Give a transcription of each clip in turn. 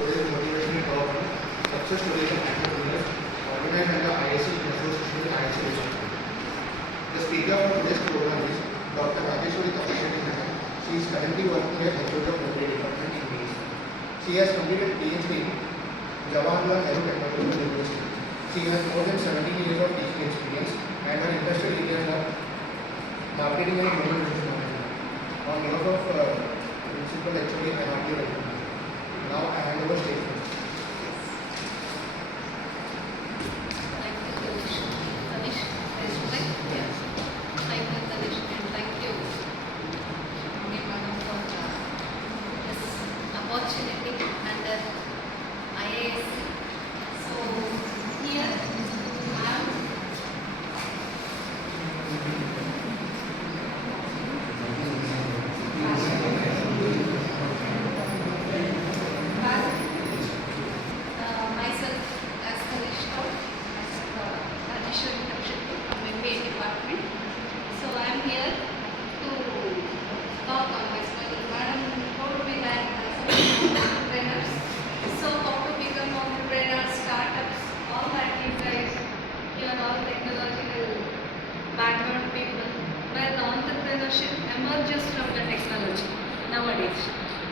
today's motivational talk on success stories of entrepreneurs organized under ISC in association with ISC Research. The speaker for today's program is Dr. Rajeshwari Tapashwari Nagar. She is currently working as HOD of Library Department in Greece. She has completed PhD in Jawaharlal Nehru Technological University. She has more than 17 years of teaching experience and her interested areas are marketing and global business management. On behalf of Principal HOD, I heartily welcome you. Now I hand over stage first. Thank you, Tanish. Tanish, yes. Thank you, Tanish, and thank you, madam, for this opportunity under IASC. So here I am. Myself as Tanish told, Rajeshwari Tapashwari from MBA department. So I am here to talk on my study. Madam told me that some entrepreneurs. So how to become entrepreneurs, startups, all that you guys, you are all technological background people, where the entrepreneurship emerges from the technology nowadays.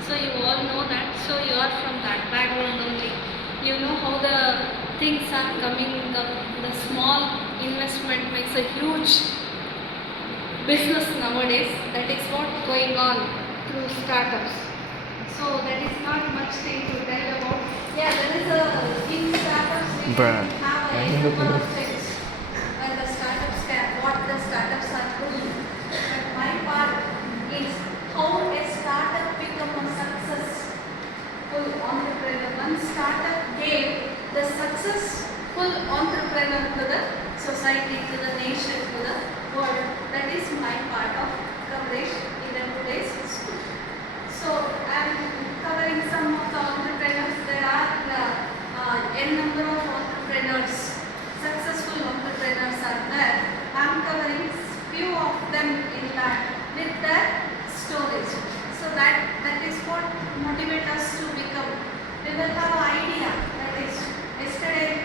So you all know that, so you are from that background only. You know how the things are coming, the small investment makes a huge business nowadays. That is what going on through startups. So that is not much thing to tell about. Yeah, there is a in startups we can have a number of things when the startups can, what the startups are doing. But my part is how a startup become a successful entrepreneur. One startup gave the successful entrepreneur to the society, to the nation, to the world. That is my part of coverage in today's school. So I am covering some of the entrepreneurs. There are n number of entrepreneurs, successful entrepreneurs are there. I am covering few of them in that with their stories. So that is what motivates us to become. We will have an idea. That is yesterday,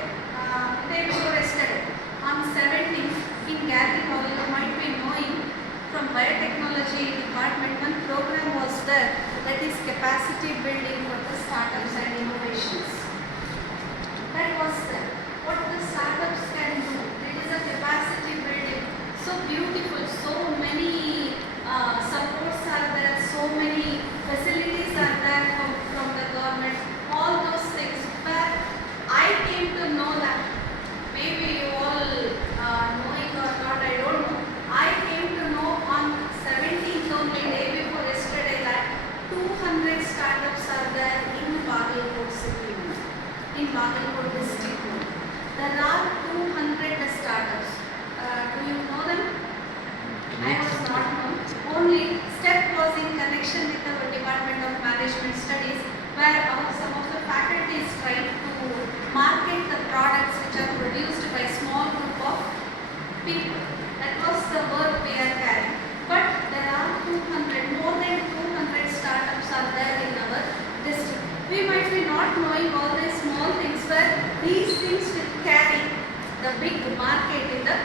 day before yesterday, on 17th in Gary Hall, you might be knowing from biotechnology department, one program was there, that is capacity building for the startups and innovations. That was there. What the startups can do, it is a capacity building. So beautiful, so many supports are there, so many facilities are there from the government, all those things. Where I came to know that, maybe you all knowing or not, I don't know. I came to know on 17th only, day before yesterday, that 200 startups are there in Bagalkot city, in Bagalkot district. There are 200 startups. Do you know them? I was not known. Only STEP was in connection with our Department of Management Studies, where some of the faculty is trying to market the products which are produced by small group of people. That was the work we are carrying. But there are 200, more than 200 startups are there in our district. We might be not knowing all these small things, but these things will carry the big market in the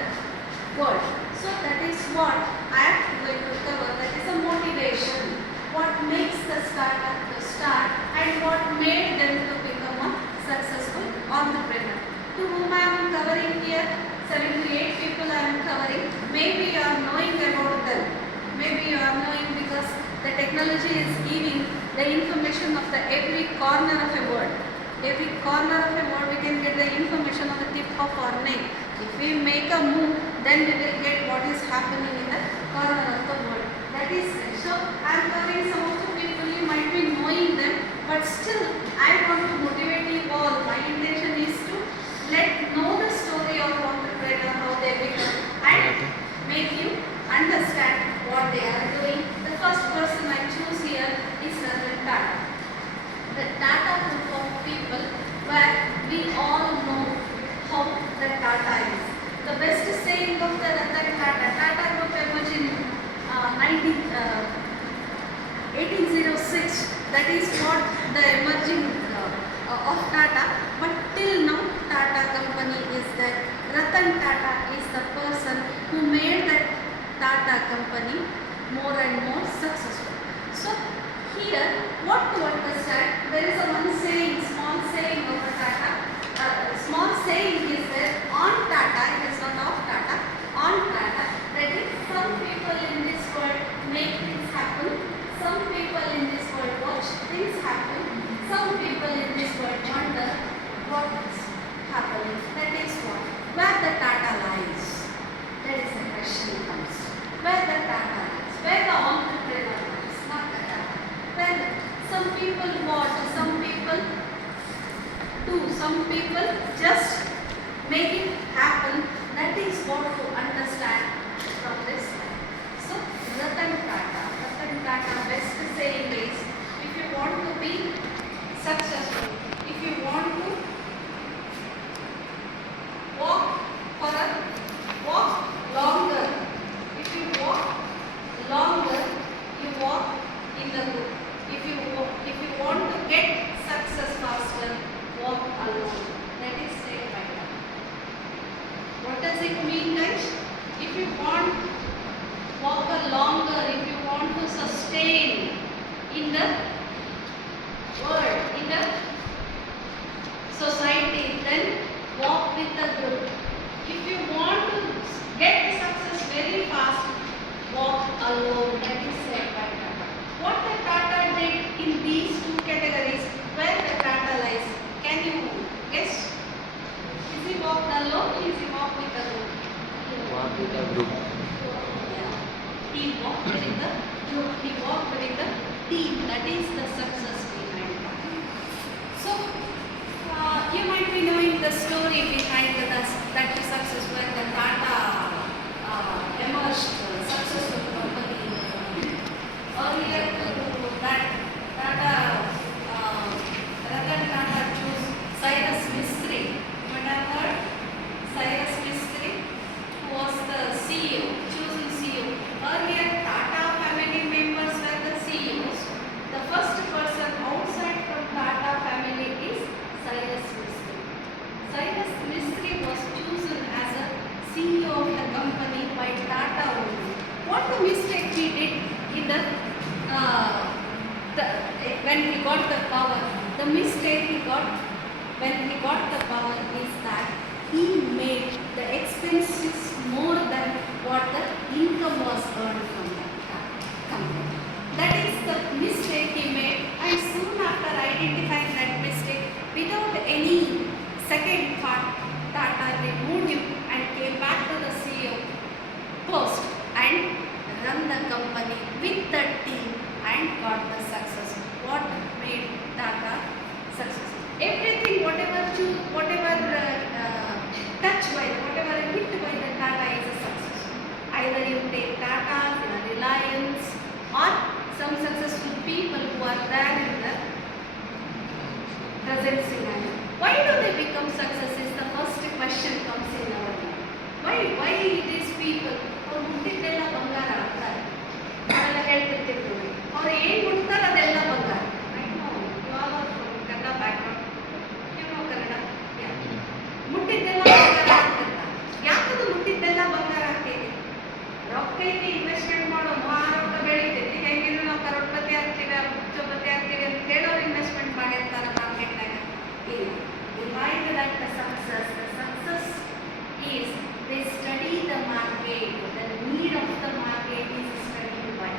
world. So that is what I am going to cover. That is a motivation. What makes the startup to start and what made them to become a successful entrepreneur. To whom I am covering here, 7 to 8 people I am covering. Maybe you are knowing about them. Maybe you are knowing because the technology is giving the information of the every corner of a world. Every corner of a world we can get the information on the tip of our neck. If we make a move, then we will get what is happening in the corner of the world. That is, so I am covering some of the people, you might be knowing them, but still I want to motivate you all. My intention is to let know the story of entrepreneur, how they become, and make you understand what they are doing. The first person I choose here is Ratan Tata. The Tata group of people where we all know how the Tata is. The best saying of the Ratan Tata group emerged in 1806. That is what the emerging where the Tata lies. That is the question comes. Where the Tata lies, where the entrepreneur lies, not the Tata. Where some people watch, some people do, some people just make it happen. That is what to understand from this. So Ratan Tata best saying is, if you want to be successful, if you want to walk longer, if you walk longer, you walk in the group. If you want to get success faster, walk alone. That is said by that. What does it mean, guys? If you want walk longer, if you want to sustain in the world, in the society, then walk with the group. If you want to get success very fast, walk alone. That is said by Tata. What the Tata did in these two categories, where the Tata lies, can you guess? Is he walked alone or is he walked with a group? Walk with a group. Yeah. He walked with the group. He walked with the team. That is the success behind that. So, you might be knowing the story behind that success when the Tata emerged successful company. Earlier to that, Ratan Tata chose Cyrus Mistry. You might have heard Cyrus Mistry, who was the CEO, chosen CEO. Earlier, Tata family members were the CEOs. The first person outside from Tata family is Cyrus Mistry. Cyrus Mistry was chosen as a CEO of the company by Tata only. What the mistake he did in when he got the power, the mistake he got when he got the power is that he made the expenses more than what the income was earned from that company. That is the mistake he made, and soon after identifying that mistake, without any second thought, Tata removed him and came back to the CEO post and run the company with the team and got the success. What made Tata successful? Everything, whatever touch by, whatever hit by the Tata is a success. Either you take Tata, Reliance, or some successful people who are there in the present scenario. Why do they become success is the first question comes in our mind. Why these people ಅವ್ರು ಹುಟ್ಟಿದ್ದೆಲ್ಲ ಬಂಗಾರ ಆಗ್ತಾರೆ ನಾವೆಲ್ಲ ಹೇಳ್ತಿರ್ತೀವಿ ನೋಡಿ, ಅವ್ರು ಏನು ಹುಡ್ತಾರೆ ಅದೆಲ್ಲ ಬಂಗಾರ. Kannada background Kannada ಮುಟ್ಟಿದ್ದೆಲ್ಲ ಬಂಗಾರ ಆಗ್ತಿರ್ತಾರೆ. ಯಾಕದು ಮುಟ್ಟಿದ್ದೆಲ್ಲ ಬಂಗಾರ ಆಗ್ತೈತಿ? ರೊಕ್ಕ ಐತಿ, ಇನ್ವೆಸ್ಟ್ಮೆಂಟ್ ಮಾಡೋ ರೊಕ್ಕ ಬೆಳಿತೈತಿ, ಹೆಂಗಿದ್ರು ನಾವು ಕರೋಡ್ಪತಿ ಆಗ್ತೀವಿ, ಲಕ್ಷಪತಿ ಆಗ್ತೀವಿ ಅಂತ ಹೇಳೋರು ಇನ್ವೆಸ್ಟ್ಮೆಂಟ್ ಮಾಡಿರ್ತಾರೆ ಮಾರ್ಕೆಟ್ನಾಗ. ಇಲ್ಲ, behind that the success is they study the market, the need of the market is studied by.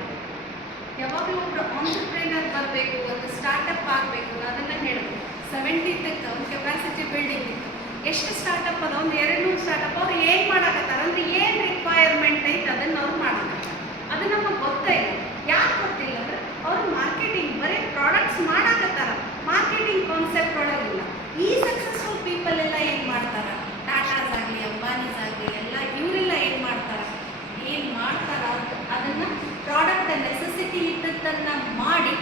ಯಾವಾಗಲೂ ಒಬ್ಬರು ಆಂಟ್ರಪ್ರಿನರ್ ಬರಬೇಕು, ಒಂದು ಸ್ಟಾರ್ಟಪ್ ಆಗಬೇಕು, ಅದನ್ನು ಹೇಳಬೇಕು. 70th ಒಂದು ಕೆಪಾಸಿಟಿ ಬಿಲ್ಡಿಂಗ್ ಇತ್ತು. ಎಷ್ಟು ಸ್ಟಾರ್ಟಪ್ ಅದ? ಒಂದು 200 ಸ್ಟಾರ್ಟಪ್. ಅವ್ರು ಏನು ಮಾಡಕತ್ತಾರ ಅಂದ್ರೆ ಏನು ರಿಕ್ವೈರ್ಮೆಂಟ್ ಐತೆ ಅದನ್ನು ಅವ್ರು ಮಾಡಕತ್ತಾರ. ಅದು ನಮಗೆ ಗೊತ್ತೇ ಇಲ್ಲ. ಯಾಕೆ ಗೊತ್ತಿಲ್ಲ ಅಂದ್ರೆ ಅವ್ರು ಮಾರ್ಕೆಟಿಂಗ್ ಬರೀ ಪ್ರಾಡಕ್ಟ್ಸ್ ಮಾಡಕತ್ತಾರ, ಮಾರ್ಕೆಟಿಂಗ್ ಕಾನ್ಸೆಪ್ಟ್ ಒಳಗಿಲ್ಲ. ಈ ಸಕ್ಸಸ್ಫುಲ್ ಪೀಪಲ್ ಎಲ್ಲ ಏನು ಮಾಡ್ತಾರೆ? ಟಾಟಾಸ್ ಆಗಲಿ, ಅಂಬಾನೀಸ್ ಆಗಲಿ, ಎಲ್ಲ ಇವರೆಲ್ಲ ಏನು ಮಾಡ್ತಾರೆ ಅದನ್ನು ಪ್ರಾಡಕ್ಟ್ ನೆಸೆಸಿಟಿ ಇದ್ದದ್ದನ್ನು ಮಾಡಿ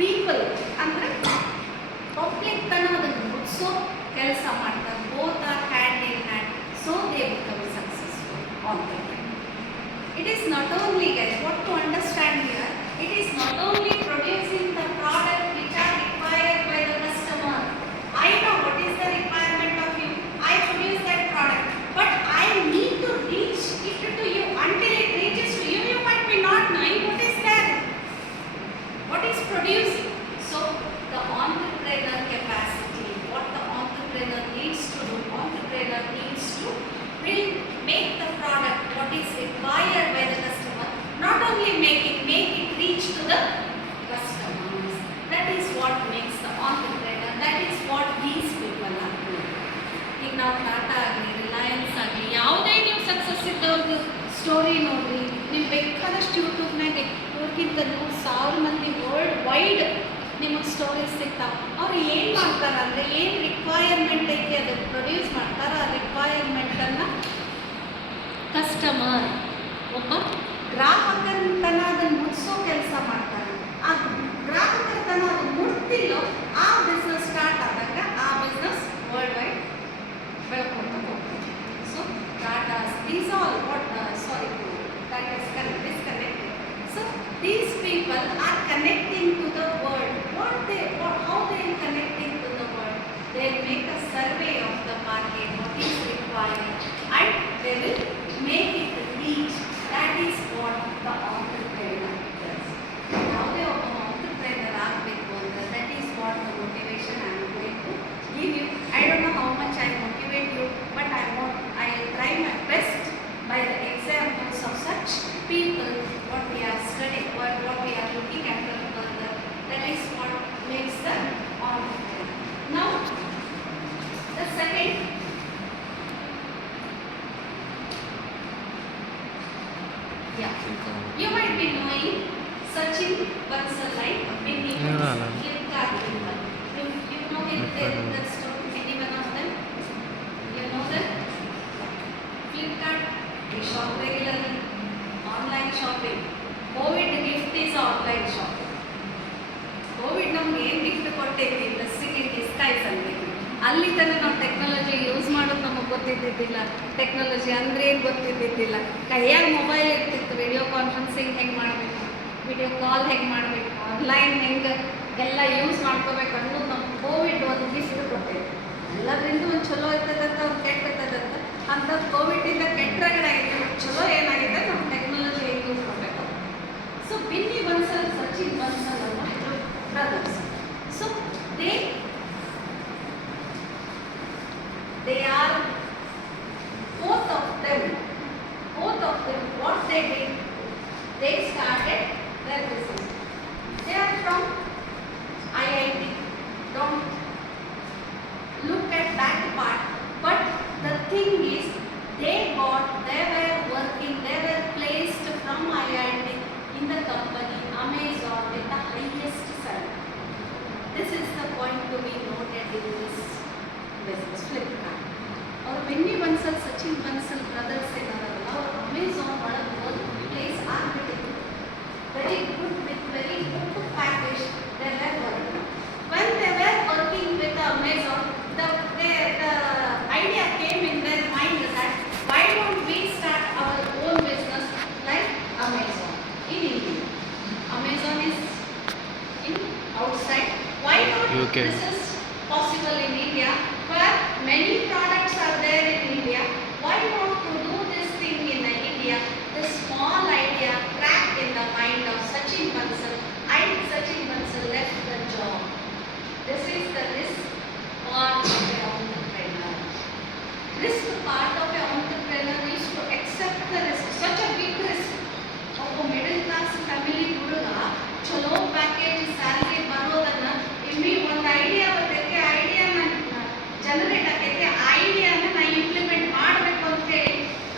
ಪೀಪಲ್ ಅಂದರೆ ಪಬ್ಲಿಕ್ ತನ ಅದನ್ನು ಮುಗಿಸೋ ಕೆಲಸ ಮಾಡ್ತಾರೆ. Both are hand in hand, so they become successful on the time. It is not only, guys, what to understand here, it is not only producing the product which are required by the customer. I know what is the requirement of you. I produce that product, but I need to reach it to you. Until it reaches to you, you might be not knowing what is there, what is producing. So the entrepreneur capacity, what the entrepreneur needs to do, entrepreneur needs to make the product what is required by the customer. Not only make it reach to the customer. Story ನೋಡಿರಿ, ನೀವು ಬೇಕಾದಷ್ಟು ಯೂಟ್ಯೂಬ್ನಾಗ ಇವ್ರಿಗಿಂತ 100,000 ಮಂದಿ world wide ನಿಮಗೆ stories ಸಿಗ್ತಾವೆ. ಅವ್ರು ಏನು ಮಾಡ್ತಾರೆ ಅಂದರೆ, ಏನು ರಿಕ್ವೈರ್ಮೆಂಟ್ ಐತಿ ಅದನ್ನು ಪ್ರೊಡ್ಯೂಸ್ ಮಾಡ್ತಾರೆ. ಆ ರಿಕ್ವೈರ್ಮೆಂಟನ್ನು ಕಸ್ಟಮರ್, ಒಬ್ಬ ಗ್ರಾಹಕರ ತನ ಅದನ್ನು ಮುಟ್ಸೋ ಕೆಲಸ ಮಾಡ್ತಾರೆ. ಆ ಗ್ರಾಹಕರ ತನ ಅದು ಮುಟ್ತಿಲ್ಲೋ ಆ ಬಿಸ್ನೆಸ್ ಸ್ಟಾರ್ಟ್ ಆದಾಗ ಆ ಬಿಸ್ನೆಸ್ ವರ್ಲ್ಡ್ ವೈಡ್ ಬೆಳ್ಕೊಂತ ಹೋಗ್ತದೆ. So Tatas, these all what that is disconnected. So these people are connecting to the world. How they are connecting to the world? They make a survey of the market, what is required, and they will make it reach. That is what the entrepreneur does. ಯಾವುದೇ ಒಬ್ಬ entrepreneur ಆಗಬೇಕು ಅಂದರೆ, that is what the motivation I am going to give you. I don't know how much I motivate you, but I try my best by the examples of such people, what we are studying, what we are looking at further. That is what makes the entrepreneur. Now, the second, you might be knowing Sachin Bansal, right? Flipkart people. You know that story, anyone of them? You know that? Flipkart, we shop regularly, online shopping. COVID gift is online shopping. COVID ನಮ್ಗೆ ಏನು gift ಕೊಟ್ಟೈತಿ, blessing ಇನ್ disguise ಅನ್ಬೇಕು. ಅಲ್ಲಿ ತನಕ ನಾವು technology use ಮಾಡೋದು ನಮಗೆ ಗೊತ್ತಿದ್ದಿದ್ದಿಲ್ಲ. Technology ಅಂದರೆ ಏನು ಗೊತ್ತಿದ್ದಿದ್ದಿಲ್ಲ. ಕೈಯಾಗ ಮೊಬೈಲ್ ಇರ್ತಿತ್ತು, ವಿಡಿಯೋ ಕಾನ್ಫರೆನ್ಸಿಂಗ್ ಹೆಂಗೆ ಮಾಡಬೇಕು, ವಿಡಿಯೋ ಕಾಲ್ ಹೆಂಗೆ ಮಾಡಬೇಕು, ಆನ್ಲೈನ್ ಹೆಂಗೆ ಎಲ್ಲ ಯೂಸ್ ಮಾಡ್ಕೋಬೇಕು ಅನ್ನೋದು ನಮ್ಗೆ ಕೋವಿಡ್ ಒಂದು ಗಿಫ್ಟ್ ಕೊಟ್ಟೈತಿ. ಎಲ್ಲದರಿಂದ ಒಂದು ಚಲೋ ಇರ್ತದಂತ, ಒಂದು ಕೆಟ್ಟ ಇರ್ತದಂತ. ಅಂಥದ್ದು ಕೋವಿಡಿಂದ ಕೆಟ್ಟ ರಗಡೆ ಆಗಿದೆ, ಬಟ್ ಚಲೋ ಏನಾಗಿದೆ, ನಮ್ಮ ಟೆಕ್ನಾಲಜಿ ಹೆಂಗೆ ಯೂಸ್ ಮಾಡಬೇಕು. ಸೊ ಬಿನ್ನಿ ಬನ್ಸಲ್, ಸಚಿನ್ ಬನ್ಸಲ್ ಅನ್ನೋ brothers. So they are both of them what they did, they started their business. They are from IIT. Don't look at that part, but the thing is they were working, they were placed from IIT in the company Amazon with the highest salary. This is the point to be noted in this business, Flipkart. Or Binny Bansal, Sachin Bansal brothers ಏನಾರಲ್ಲ, ಅವರು Amazon ಒಳಗೆ ಒಂದು place ಆಗ್ಬಿಟ್ಟಿತ್ತು. Very good, with very good package they were working. When they were working with Amazon, the idea came in their mind that why don't we start our own business like Amazon in India. Amazon is in outside. Why not? UK. This is possible in India, where many products are there in India. Why not to do this thing in India? The small idea cracked in the mind of Sachin Bansal, and Sachin Bansal left the job. This is the risk part of the entrepreneur. Risk part of the entrepreneur is to accept the risk. Such a big risk. ಒಬ್ಬ middle class family ಹುಡುಗ ಚಲೋ package salary ಬರೋದನ್ನ ಇಲ್ಲಿ ಒಂದು idea ಬರ್ತೈತಿ, ಐಡಿಯಾನ generate ಆಗೈತಿ, ಐಡಿಯಾನ ನಾ implement ಮಾಡಬೇಕು ಅಂತ ಹೇಳಿ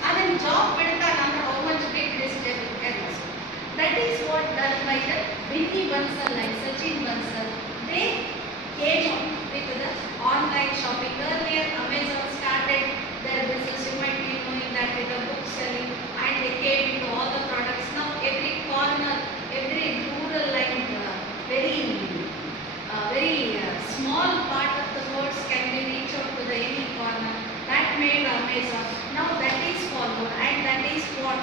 ಅದನ್ನು ಜಾಬ್ ಬಿಡ್ತಾನೆ ಅಂದ್ರೆ how much big risk that is what done by the Binny Bansal and Sachin Bansal. They came up with the online shopping. Earlier Amazon started their business, you might be knowing that, with the book selling, and they came into all the products. Now every corner, every rural and very small part of the world can be reached out to the any corner. That made Amazon. Now that is followed, and that is what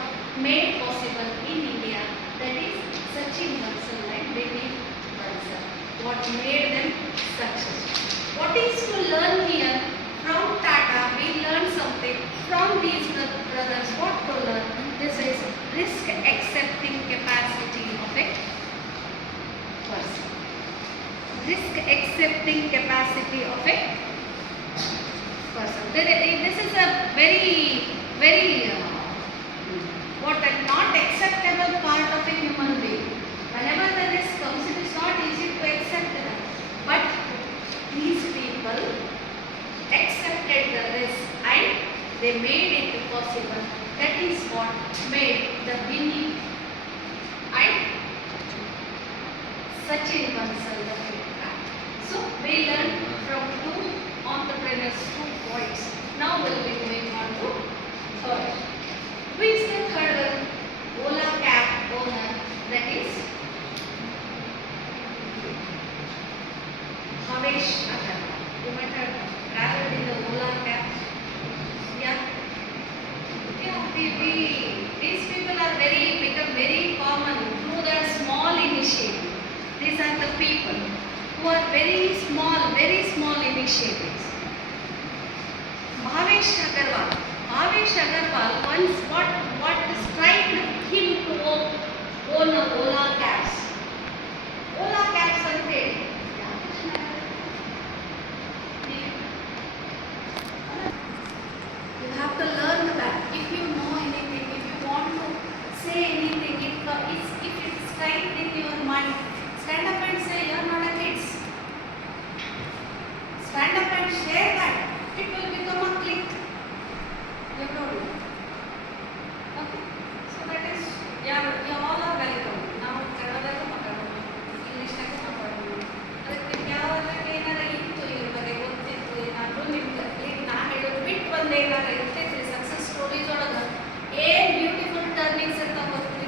made possible in India. That is Sachin Bansal and Binny Bansal. What made them successful. What is to learn here from Tata? We learn something from these brothers. What to learn? This is risk accepting capacity of a person. Risk accepting capacity of a person. This is a very not acceptable part of a human being. Whenever the risk comes, it is not easy to accept that. But these people accepted the risk and they made it possible. That is what made the winning and Sachin Bansal the favorite. So we learned from two entrepreneurs, 2 points. Now we'll be moving on to third. Who is the third one? Ola cab owner, that is Bhavesh Agarwal. You might have traveled in the Ola cab. Yeah. These people are become very common through their small initiative. These are the people who are very small initiatives. Bhavesh Agarwal. Bhavesh Agarwal once what struck him to own a Ola cabs. Ola cabs ante you have to learn that. If you know anything, if you want to say anything, if it's right in your mind, stand up and say you are not a kid. Stand up and share that. It will become a click. You know. Okay. So that is, you all are welcome. Now, Kannada English ಅದಕ್ಕೆ ಯಾವಾಗ ಏನಾರ ಇತ್ತು ಇವ್ರ ಬಗ್ಗೆ ಗೊತ್ತಿತ್ತು ಏನಾದರೂ ನಿಮ್ಗೆ ಈಗ ನಾ ಹೇಳೋದು ಬಿಟ್ಟು ಬಂದು ಏನಾರ ಇರ್ತೈತ್ರಿ ಸಕ್ಸಸ್ ಸ್ಟೋರೀಸ್ ಒಳಗೆ ಏನು ಬ್ಯೂಟಿಫುಲ್ ಟರ್ನಿಂಗ್ಸ್ ಇರ್ತಾವ ಗೊತ್ತ್ರಿ.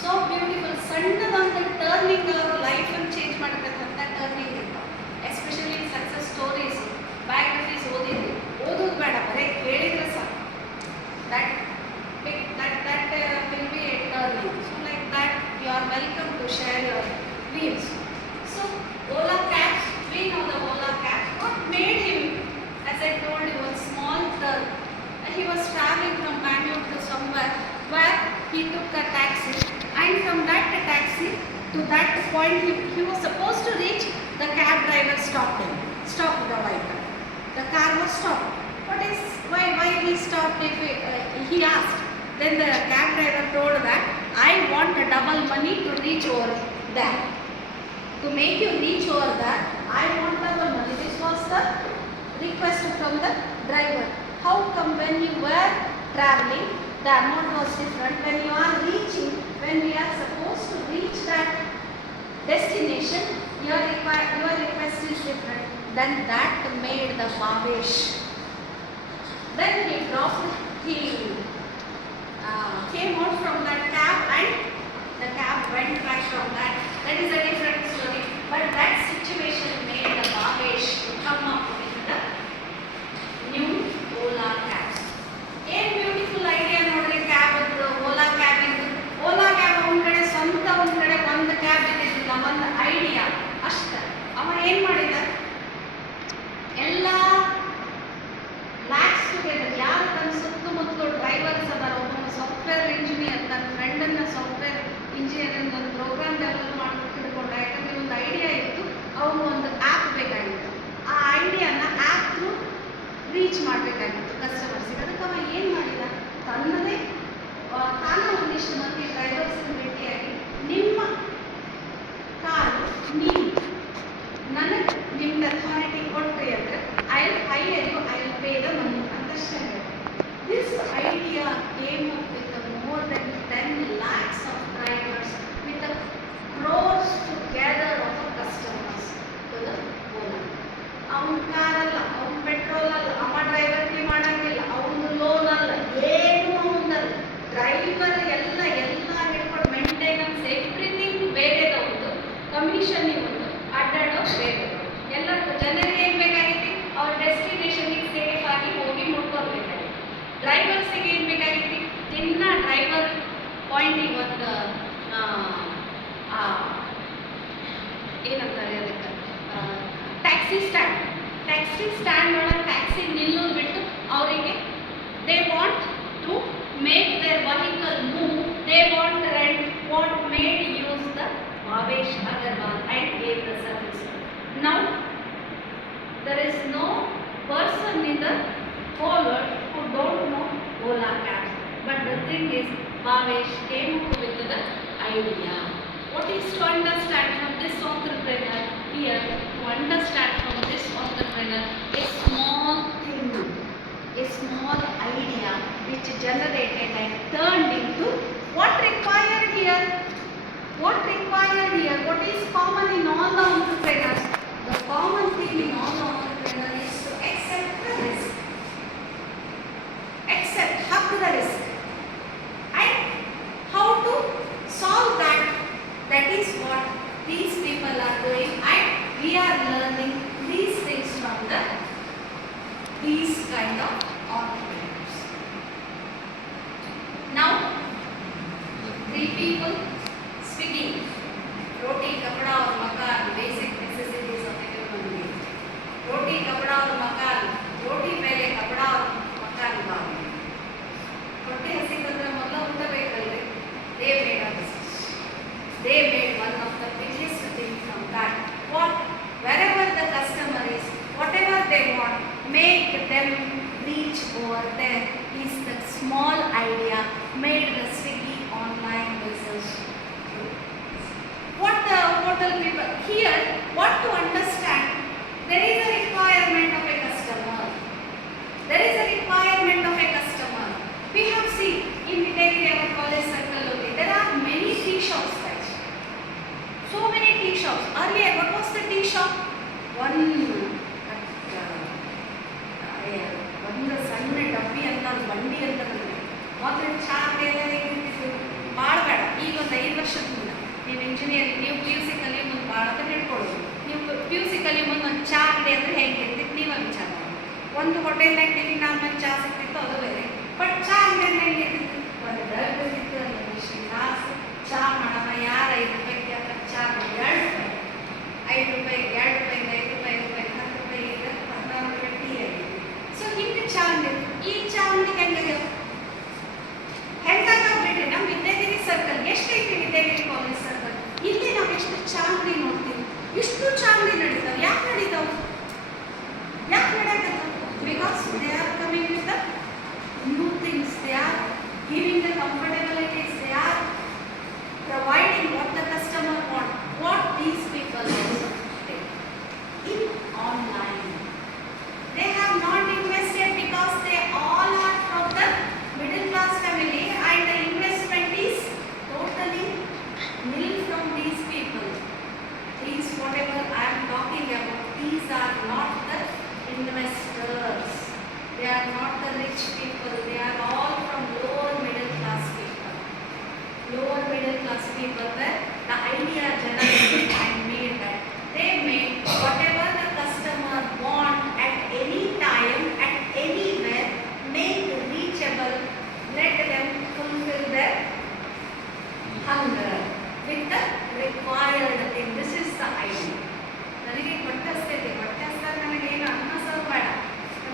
ಸೊ ಬ್ಯೂಟಿಫುಲ್ ಸಣ್ಣದೊಂದು ಟರ್ನಿಂಗ್ ಅವ್ರ ಲೈಫನ್ನು ಚೇಂಜ್ ಮಾಡತಕ್ಕಂಥ ಟರ್ನಿಂಗ್ ಇರ್ತಾವ. ಎಸ್ಪೆಷಲಿ ಸಕ್ಸಸ್ ಸ್ಟೋರೀಸ್ ಬಯೋಗ್ರಫೀಸ್ ಓದೋದು ಬೇಡ, ಬರೀ ಕೇಳಿದ್ರೆ ಸಾಕು. That will be a turning. So like that, you are welcome to share your views. So Ola cabs, we know the Ola cabs. What made him, as I told you, a small turn. He was traveling from Bangalore to somewhere where he took a taxi, and from that taxi to that point he was supposed to reach. The cab driver stopped him, stopped the vehicle. The car was stopped. Why he stopped? If he asked, then the cab driver told that I want a double money to reach over there. To make you reach over there, I want double money. This was the request from the driver. How come when you were traveling, the amount was different? When you are reaching, when we are supposed to reach that destination, your request is different. Then that made the Bhavesh. Then he came out from that cab and the cab went back from that. That is a different story. But that situation made the Bhavesh to come up with the new Ola cabs. A beautiful idea nodri cab addu Ola cab iddu. Ola cab ಒಂದು ಕಡೆ ಸ್ವಂತ ಒಂದು ಕಡೆ ಒಂದು cab ಇದ್ದಿಲ್ಲ, ಒಂದು idea ಅಷ್ಟೇ. ಅವ ಏನು ಮಾಡಿದ, ಎಲ್ಲ ಲ್ಯಾಕ್ಸ್ ಟುಗೆದರ್ ಯಾರು ತನ್ನ ಸುತ್ತಮುತ್ತಲು ಡ್ರೈವರ್ಸ್ ಅದಾರ, ಒಬ್ಬ ಸಾಫ್ಟ್ವೇರ್ ಇಂಜಿನಿಯರ್ ತನ್ನ ಫ್ರೆಂಡನ್ನು ಸಾಫ್ಟ್ವೇರ್ ಇಂಜಿನಿಯರಿಂಗ್ ಒಂದು ಪ್ರೋಗ್ರಾಮ್ ಡೆವಲಪ್ ಮಾಡ್ಕೊಂಡು ಹಿಡ್ಕೊಂಡ. ಯಾಕಂದರೆ ಒಂದು ಐಡಿಯಾ ಇತ್ತು, ಅವನು ಒಂದು ಆ್ಯಪ್ ಬೇಕಾಗಿತ್ತು. ಆ ಐಡಿಯಾನ ಆ್ಯಪ್ ಥ್ರೂ ರೀಚ್ ಮಾಡಬೇಕಾಗಿತ್ತು ಕಸ್ಟಮರ್ಸಿಗೆ. ಅದಕ್ಕೆ ಅವ ಏನು ಮಾಡಿದ, ತನ್ನದೇ ತಾನು ಒಂದಿಷ್ಟು ಮಂದಿ ಡ್ರೈವರ್ಸ್ಗೆ ಭೇಟಿಯಾಗಿ, ನಿಮ್ಮ ಕಾರು ನೀವು ನನಗೆ ನಿಮ್ದು ಅಥಾರಿಟಿ ಕೊಟ್ಟರೆ ಅಂದರೆ I will hire you, I will pay the money ಅಂತಷ್ಟೇ. This idea came up with more than 10 lakhs of drivers with a crores together of customers to the Ola. ಅವನ ಕಾರಲ್ಲ, ಅವನ ಪೆಟ್ರೋಲ್ ಅಲ್ಲ, ಅವ ಡ್ರೈವರ್ಗೆ ಮಾಡೋಂಗಿಲ್ಲ, ಅವನು ಲೋನ್ ಅಲ್ಲ, ಏನು ಅವನಲ್ಲ. ಡ್ರೈವರ್ ಎಲ್ಲ ಹಿಡ್ಕೊಂಡು ಮೇಂಟೆನೆನ್ಸ್ ಎವ್ರಿಥಿಂಗ್ ಬೇರೆದ ಒಂದು, ಕಮಿಷನ್ ಒಂದು, ಅಡ್ಡಾಡೋ ಬೇರೆ. ಎಲ್ಲರಿಗೂ ಜನರಿಗೆ ಏನು ಬೇಕಾಗಿತ್ತು, ಅವ್ರ ಡೆಸ್ಟಿನೇಷನ್ಗೆ ಸೇಫ್ ಆಗಿ ಹೋಗಿ ಮುಟ್ಕೊಳ್ಬೇಕಾಗಿತ್ತು. ಡ್ರೈವರ್ಸಿಗೆ ಏನು ಬೇಕಾಗಿತ್ತು, ದಿನ ಡ್ರೈವರ್ ಪಾಯಿಂಟಿಗೆ ಒಂದು ಏನಂತಾರೆ ಅದಕ್ಕೆ, ಟ್ಯಾಕ್ಸಿ ಸ್ಟ್ಯಾಂಡ್ ಒಳಗೆ ಟ್ಯಾಕ್ಸಿ ನಿಲ್ಲೋದು ಬಿಟ್ಟು ಅವರಿಗೆ they want to make their vehicle move, they want rent, want made use the Bhavesh Agarwal and gave the service. Now there is no person in the whole world who don't know Ola cabs. But the thing is, Bhavesh came up with the idea. What is to understand from this entrepreneur here? To understand from this entrepreneur, a small thing, a a small idea which generated and turned into what required here? What required here? What is common in all the entrepreneurs? The common thing in all the entrepreneurs is to accept the risk. Hug the risk. And how to solve that? That is what these people are doing, and we are learning these things from these kind of entrepreneurs. Now, 3 people speaking roti, kapda और मकान, basic necessities of a human being. रोटी, कपड़ा और मकान, रोटी पहले कपड़ा और मकान बाद में. ಹೊಟ್ಟೆ ಹಸಿಕಂದ್ರೆ ಮೊದಲು ಊಟ ಬೇಕಲ್ರಿ. They made a business. They made one of the biggest thing from that. What? Wherever the customer is, whatever they want, make them reach over there is the small idea made the Swiggy online business. What the hotel people here, what to understand? There is a requirement of a customer. There is a requirement of a customer. We have seen in Viteri, our college circle only, there are many tea shops, guys. So many tea shops. Earlier, what was the tea shop? ಒಂದು ಸಣ್ಣ ಡಬ್ಬಿ ಅಂತ ಬಂಡಿ ಅಂತ ಮೊದಲು ಚಾ ಎಲ್ಲ ಹೇಗಿರ್ತಿತ್ತು ಭಾಳ ಬೇಡ. ಈಗ ಒಂದು 5 ವರ್ಷದ ಮುಂದೆ ನೀವು ಇಂಜಿನಿಯರಿಂಗ್, ನೀವು ಪಿ ಯು ಸಿ ಕಲಿಯೋ ಮುಂದೆ ಭಾಳ ಅಂತ ಹೇಳ್ಕೊಳ್ಳೋದು. ನೀವು ಪಿ ಯು ಸಿ ಕಲಿಯೋ ಮುಂದೆ ಒಂದು ಚಾ ಅಂಗಡಿ ಅಂದರೆ ಹೇಗಿರ್ತಿತ್ತು ನೀವೇ ವಿಚಾರ ಮಾಡಿ. ಒಂದು ಹೋಟೆಲ್ನಾಗ ಟಿಫಿನ್ ಆದ್ಮೇಲೆ ಚಾ ಸಿಗ್ತಿತ್ತು, ಅದು ಬೇರೆ. ಬಟ್ ಚಾ ಅಂಗಡಿ ಹೇಗಿರ್ತಿತ್ತು? ಒಂದು ಡಬ್ಬಿ ಇತ್ತು, ಒಂದು ಮಿಷಿನ್ ಕಾಸು ಚಾ ಮಾಡವ. ಯಾರು 5 ರೂಪಾಯಿಗೆ ಅಥವಾ ಚಾ 2 ರೂಪಾಯಿ, 5 ರೂಪಾಯಿ, 2 ರೂಪಾಯಿ, 5 ರೂಪಾಯಿ, 10 ರೂಪಾಯಿ, 16 ರೂಪಾಯಿ ಟೀ ಆಗಿದೆ. ಸೊ ಹಿಂಗೆ ಚಾ ಅಂಗಡಿ. ಈ ಚಾ ಅಂಗಡಿ ಹೆಂಗಾಗ್ಯಾವ? ಹೆಂಗಾಗ್ಬಿಟ್ರಿ ನಮ್ಮ ವಿದ್ಯಾಗಿರಿ ಸರ್ಕಲ್ ಎಷ್ಟೈತಿ? ವಿದ್ಯಾಗಿರಿ ಕಾಲೇಜ್ ಸರ್ಕಲ್ ಇಲ್ಲಿ ನಾವು ಎಷ್ಟು ಚಾ ಅಂಗಡಿ ನೋಡ್ತೀವಿ. ಇಷ್ಟು ಚಾ ಅಂಗಡಿ ನಡೀತಾವೆ. ಯಾಕೆ ನಡೀತಾವೆ? ಯಾಕೆ ನಡೆಯಕತ್ತಾವ? Because they are coming with the new things. They are giving the comfortabilities. They are providing what the customer want. What these people also take in online. They have not invested because they all are from the middle class family, and the investment is totally nil from these people. These whatever I am talking about, these are not the investors. They are not the rich people. They are all from lower middle class people. Lower middle class people where the idea generated and made that they made whatever the customer want at any time, at anywhere, make reachable, let them fulfill their hunger with the required thing. This is the idea. ನನಗೆ ಹೊಟ್ಟೆ ಹಸ್ತಿದೆ. ಹೊಟ್ಟೆ ಹಸ್ದಾಗ ನನಗೇನು ಅನ್ನ ಸಾರು ಬೇಡ,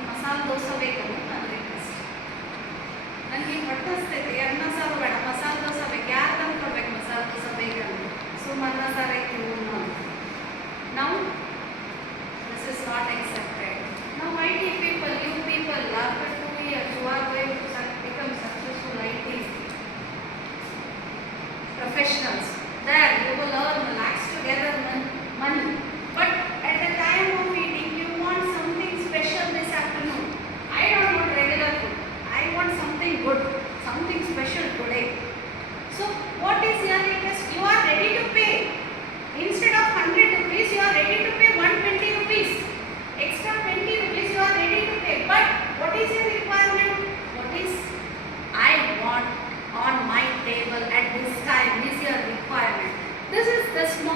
ಮಸಾಲೆ ದೋಸೆ ಬೇಕು ಅಂತ ನನ್ನ ರಿಕ್ವೆಸ್ಟ್. ನನಗೆ ಹೊಟ್ಟೆ ಹಸ್ತಿದೆ, ಅನ್ನ ಸಾರು ಬೇಡ, ಮಸಾಲೆ ದೋಸೆ ಬೇಕು. ಯಾರು ತಂದು ಕೊಡ್ಬೇಕು ಮಸಾಲೆ ದೋಸೆ ಬೇಗ ಅಂತ? ಸುಮ್ಮನೆ ಅನ್ನ ಸಾರು ಐತಿ ನಾವು. This is not accepted. Now IT people, you people, after 2 years, you are going to become successful IT professionals. There you will earn lakhs together money. But at the time of eating, you want something special this afternoon. I don't want regular food. I want something good, something special today. So what is your request? You are ready to pay. Instead of 100 rupees, you are ready to pay 120 rupees. Extra 20 rupees you are ready to pay. But what is your requirement? What is I want on my table at this time is your requirement. This is the small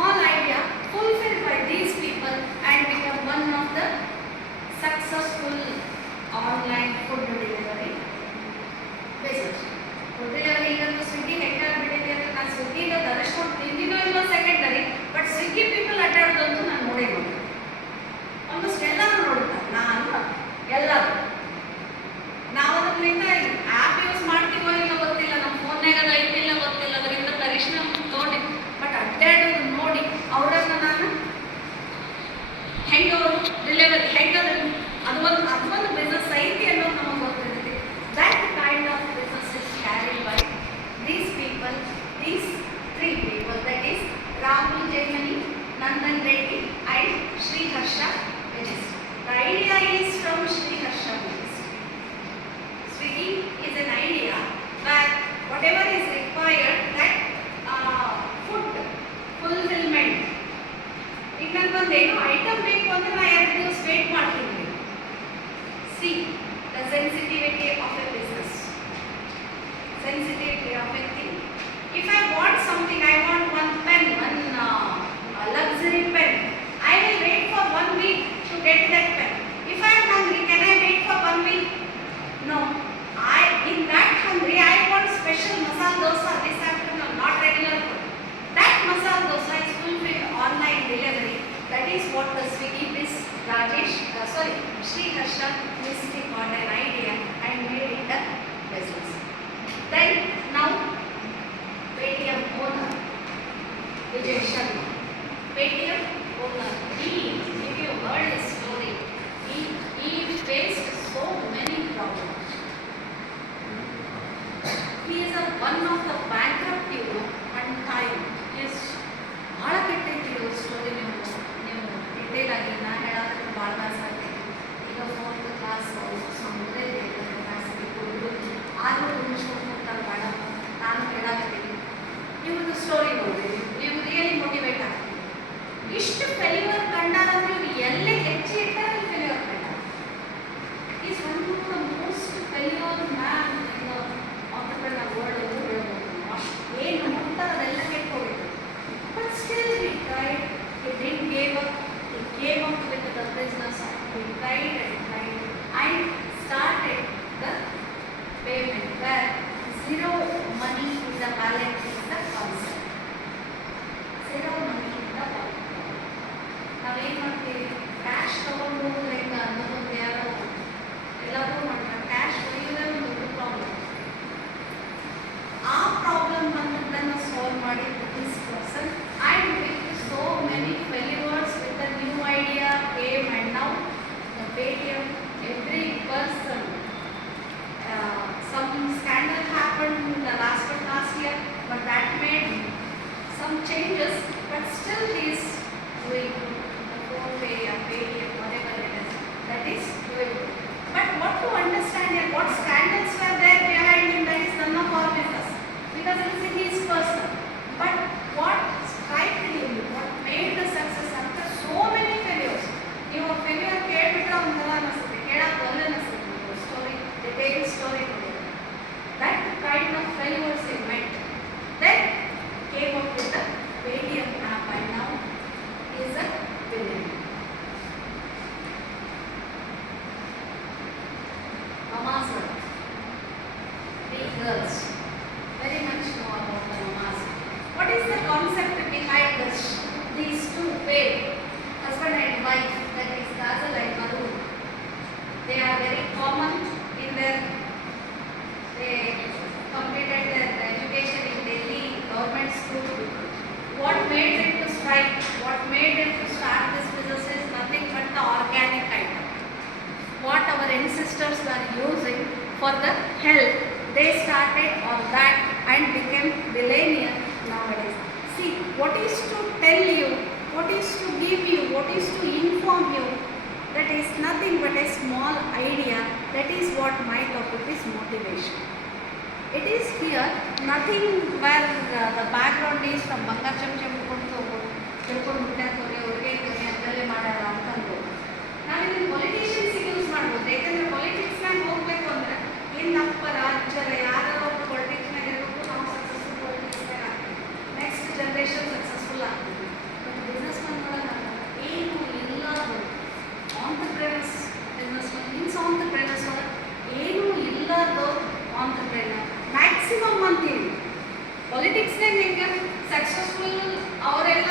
get that pen. If I am hungry, can I wait for 1 week? No. In that hungry, I want special masala dosa this afternoon, not regular food. That masala dosa is fulfilled online delivery. That is what the Swiggy, this Sri Harsha Mystic got an idea and made it a business. Then now, Paytm owner, Vijay Sharma. Paytm owner, if you heard his story, he faced so many problems. He is one of the bankrupt, and time is ಬಹಳ ಕೆಟ್ಟಿತ್ತು story. ನೀವು detail ಆಗಿ ನಾನು ಹೇಳೋದಕ್ಕೆ ಭಾಳ ಸಾಧ್ಯ. ಈಗ 4th class ಮುಂದೆ ಕ್ಲಾಸಿಗೆ ಕೊಡೋದು ಆದರೂ ಮುಗಿಸ್ಕೊಂಡು ಬೇಡ, ನಾನು ಹೇಳಾಕತ್ತೀನಿ. ಇವ್ರದ್ದು ಸ್ಟೋರಿ ನೋಡಿರಿ, ನೀವು ರಿಯಲಿ ಮೋಟಿವೇಟ್ ಆಗ್ತೀವಿ. ಇಷ್ಟು ಫೇಲ್ಯೂರ್ ಕಂಡಾರಂದ್ರೆ ಇವ್ರು ಎಲ್ಲಿ ಹೆಚ್ಚು ಇಟ್ಟಾರೆ ಫೇಲ್ಯೂರ್ ಕಂಡ. Is one of the most failure man in the entrepreneur world ಎಂದು ಹೇಳ್ಬೋದು. ಅಷ್ಟು ಏನು ನೋಡ್ತಾರೆ ಅದೆಲ್ಲ ಕೆಟ್ಟೋಗಿತ್ತು. But still he tried, he didn't give up, he came up with the business, he tried and started the payment where zero money in the wallet is the concept. Zero money in the wallet. ನಾವೇನು ಮಾಡ್ತೀವಿ, cash ತಗೊಂಡು like ಅನ್ನೋದೊಂದು ಯಾರೋ ಎಲ್ಲರೂ ಮಾಡ್ತಾರೆ. Cash ಒಯ್ಯೋದೇ ಒಂದು ದೊಡ್ಡ problem. ಆ ಪ್ರಾಬ್ಲಮ್ ಬಂದದ್ದನ್ನು ಸಾಲ್ವ್ ಮಾಡಿ this person and with so many failures with the new idea came, and now the Paytm, every person, some scandal happened in the last year, but that made some changes, but still he is doing the PhonePe or Paytm, whatever it is, that is doing good. But what to understand here, what scandals were there behind him, that is none of our business, because it is his person. But what striked him, what made the success after so many failures? ನೀವು failure ಕೇಳ್ಬಿಟ್ರೆ ಒಂಥರ ಅನಿಸುತ್ತೆ, ಕೇಳಕ್ಕೆ ಒಳ್ಳೆ ಅನಿಸುತ್ತೆ. ನೀವು story, detail story ಕೊಡಿ. That kind of failures he met. Then came up with the Paytm app, and now he is a billionaire. Mama's Earth. 3 girls. Very much know about the Mama's Earth. What is the concept behind this? These two pair, husband and wife, that is Gazal and Maroon. They are very common in their, they completed their education in Delhi government school. What made them to strike? What made them to start this business is nothing but the organic item. What our ancestors were using for the health, they started on that and became billionaire nowadays. See, what is to tell you, what is to give you, what is to inform you, that is nothing but a small idea. That is what my topic is, motivation. It is here, nothing where the background is from ಬಂಗಾರ ಚಮಚ ತಿಳ್ಕೊಂಡು ಮುಟ್ಟಾಕೋರೆ ಅವ್ರಿಗೆ ಕಮ್ಮಿ ಅಂತಲೇ ಮಾಡ್ಯಾರ ಅಂತಂದು ನಾವು ಇದನ್ನು ಪೊಲಿಟಿಷಿಯನ್ಸಿಗೆ ಯೂಸ್ ಮಾಡ್ಬೋದು. ಯಾಕಂದರೆ ಪೊಲಿಟಿಕ್ಸ್ನಾಗ ಹೋಗಬೇಕು ಅಂದರೆ ಇನ್ನಪ್ಪ ರಾಜ್ಯದ ಯಾರೋ ಒಬ್ಬರು ಪೊಲಿಟಿಕ್ಸ್ನಾಗ ಇರಬೇಕು, ನಾವು ಸಕ್ಸಸ್ಫುಲ್ ಪೊಲಿಟಿಕ್ಸ್ನಾಗ ಆಗ್ತೀವಿ, ನೆಕ್ಸ್ಟ್ ಜನ್ರೇಷನ್ ಸಕ್ಸಸ್ಫುಲ್ ಆಗ್ತೀವಿ. ಬಟ್ ಬಿಸ್ನೆಸ್ ಮ್ಯಾನ್ಗಳ ಏನು ಇಲ್ಲದು ಆಂಟ್ರಪ್ರೆನರ್ಸ್, ಬಿಸ್ನೆಸ್ ಮ್ಯಾನ್ ಮೀನ್ಸ್ ಆಂಟ್ರಪ್ರೆನರ್ಸ್ ಏನೂ ಇಲ್ಲದು ಆಂಟ್ರಪ್ರೆನರ್ ಮ್ಯಾಕ್ಸಿಮಮ್ ಅಂತೀವಿ. ಪೊಲಿಟಿಕ್ಸ್ನಾಗ ಹೆಂಗೆ ಸಕ್ಸಸ್ಫುಲ್ ಅವರೆಲ್ಲ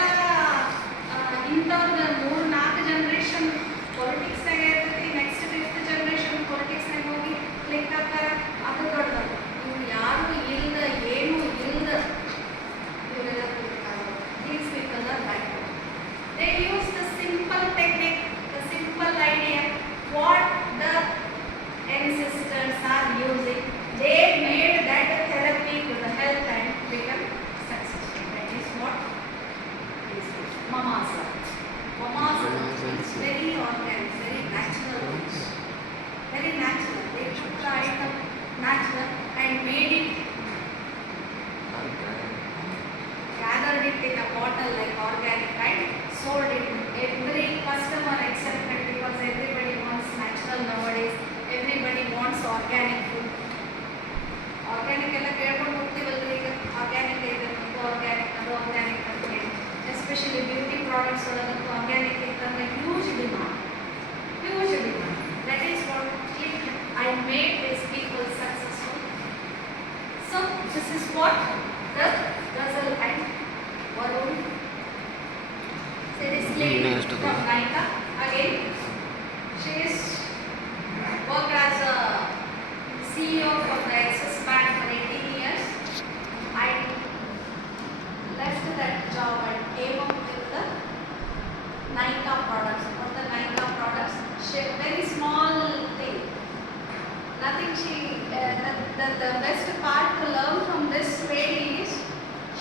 the best part to learn from this lady is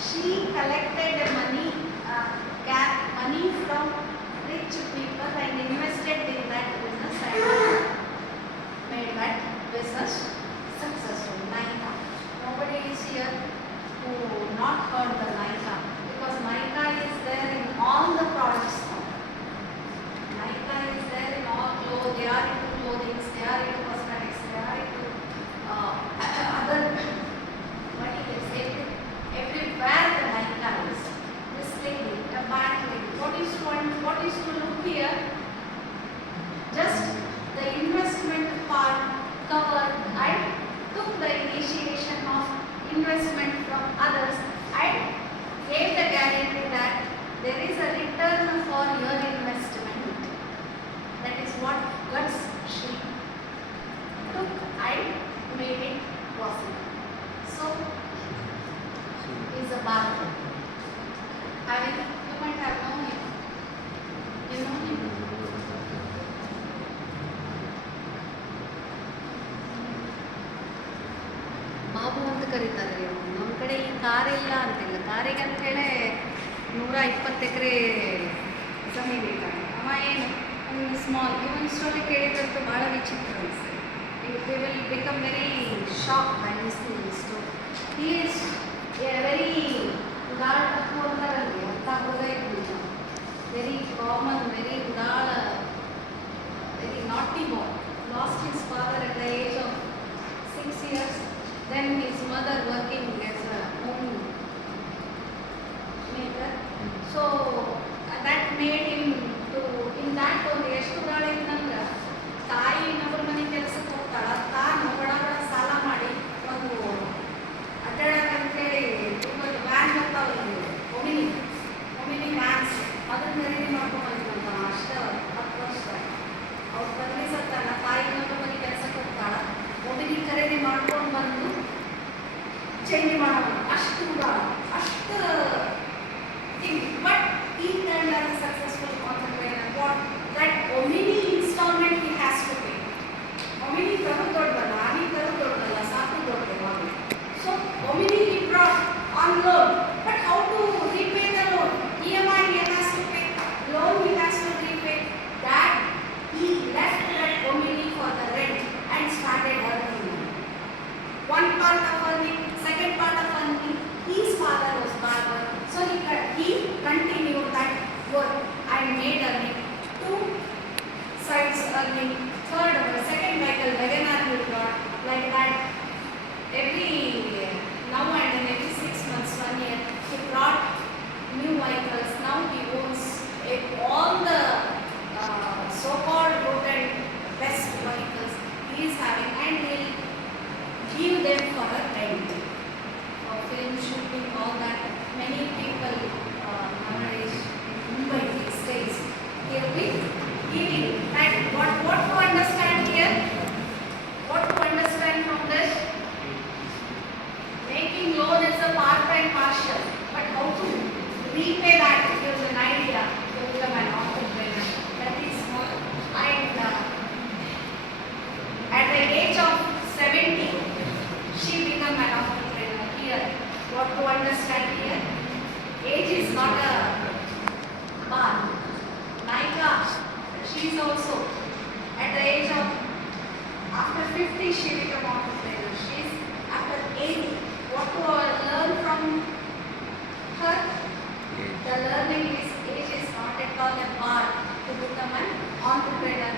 she collected money, money from rich people and invested in that business and made that business successful. Nika. Nobody is here who not heard the Nika, because Nika is there in all the products now. Nika is there in all clothes. They are into clothing, they are into cosmetics, they are into other materials. Everywhere the Nika is. This lady, the bad lady. What is to look here? Just the investment part covered. I took the initiation of investment from others. I gave the guarantee that there is a return for your investment. That is what guts she took. I made it possible. So, is a bargain. You might have known him. You know him? Babu ಅಂತ ಕರೀತಾರೆ ಇವ್ರು. ನಮ್ಮ ಕಡೆ ಈ ಕಾರಿಲ್ಲ ಅಂತಿಲ್ಲ. ಕಾರಿಗೆ ಅಂತೇಳಿ 120 ಎಕರೆ ಜಮೀನು ಇರ್ತಾರೆ. ಅವ ಏನು ಒಂದು ಸ್ಮಾಲ್ ಇವನ್ ಸ್ಟೋರಿ ಕೇಳಿದಂತೂ ಭಾಳ ವಿಚಿತ್ರ ಅನಿಸ್ತದೆ. They will become very shock by this story. He is a very ಉದಾಳ ತಪ್ಪು ಅಂತಾರಲ್ಲಿ ಅರ್ಥ ಆಗೋದೇ ಇಲ್ಲ. ವೆರಿ ಕಾಮನ್, ವೆರಿ ಉದಾಳ, very naughty boy. Last his father at the age of 6 years. Then his mother working as a homemaker. So that made him to, in that ಒಂದು ಎಷ್ಟು ಉದಾಳ ಇತ್ತಂದ್ರೆ, ತಾಯಿ ಇನ್ನೊಬ್ಬರ ಮನೆ ಕೆಲಸಕ್ಕೆ ಹೋಗ್ತಾಳ, ತಾನು ಬಡ ಬಡ ಸಾಲ ಮಾಡಿ ಒಂದು ಅಡ್ಡಾಡಕ್ಕಂತೇಳಿ ಇವತ್ತು ವ್ಯಾನ್ ಬರ್ತಾವಲ್ಲ, ಒಮಿನಿ ವ್ಯಾನ್ಸ್, ಅದನ್ನ ಖರೀದಿ ಮಾಡ್ಕೊಂಡು ಬಂದಿದ್ದಂತ ಅಷ್ಟೇ 10 ವರ್ಷ. ಅವ್ರು ಬದಲಿಸತ್ತಾನ, ತಾಯಿ ಇನ್ನೊಬ್ಬರ ಮನೆ ಕೆಲಸಕ್ಕೆ ಹೋಗ್ತಾಳ, ಒಮಿನಿ ಖರೀದಿ ಮಾಡ್ಕೊಂಡು ಬಂದು ಚೇಂಜ್ ಮಾಡೋಣ. ಅಷ್ಟು ಅಷ್ಟು ಥಿಂಗ್. ಬಟ್ ಈ turned as a successful entrepreneur. What that omni installment he has to pay. Omni ತರೋದು ದೊಡ್ಡದಲ್ಲ, ಆನಿ ತರೋದು ದೊಡ್ಡದಲ್ಲ, ಸಾಕು ದೊಡ್ಡದು. So omni he brought on loan. But how to repay the loan? EMI he has to pay. Loan he has to repay. That he left that omni for the rent and started earning. One part of earning, second part of earning, his father was barber, so he continued that work and made earning. 2 sides earning, second vehicle, Wagoner he brought, like that. Every now and then, every 6 months, 1 year, he brought new vehicles. Now he owns all the so-called good and best vehicles he is having, and he will give them for a rent. For film shooting, all that. Many people nowadays in Mumbai, these days, they will be giving. And what to understand here? What to understand from this? Making loan is a part and partial, but how to repay that gives an idea to become an entrepreneur. That is what. And at the age of 70, she became an entrepreneur. Here, what to understand here? Age is not a bar. Nika, she is also at the age of, after 50 she became entrepreneur. She is after 80. What to learn from her? The learning is age is not at all a bar to become an entrepreneur.